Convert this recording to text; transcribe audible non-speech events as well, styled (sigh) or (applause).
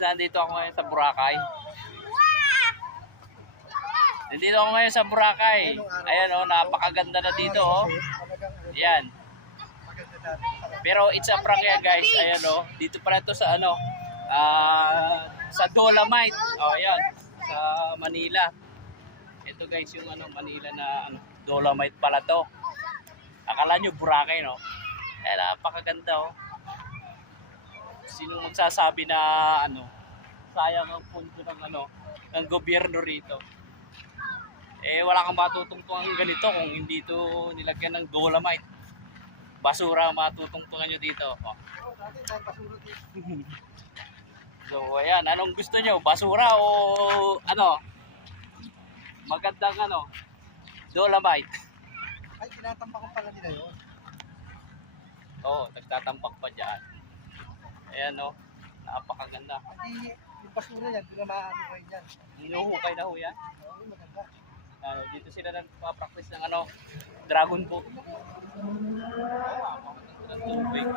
nandito ako ngayon sa Boracay. Nandito ako ngayon sa Boracay. Ayan oh, napakaganda na dito oh. Yan. Pero it's a prank yan guys. Ayan oh. Dito pala to sa ano. ah, sa Dolomite. Oh, ayan. Sa Manila. Ito guys yung ano Manila na ano, Dolomite pala to. Akala nyo Boracay no? Eh napakaganda oh. Sino magsasabi na ano sayang ang pundo ng ano ng gobyerno rito. Eh wala kang matutungtungan ganito kung hindi ito nilagyan ng dolomite. Basura ang matutungtungan nyo dito. Oh. (laughs) So ayan, anong gusto nyo? Basura o ano? Magandang ano? Dolomite. Ay, tinatampak pala nila yun. Oo, oh, nagtatampak pa dyan. Ayan o, oh, napakaganda. Hindi, yung basura yan, hindi na maano kayo dyan. Hinuhukay na ho yan. Oo, maganda. Ano, dito sila nagpa-practice ng ano, dragon boat. Ah, ng tubig.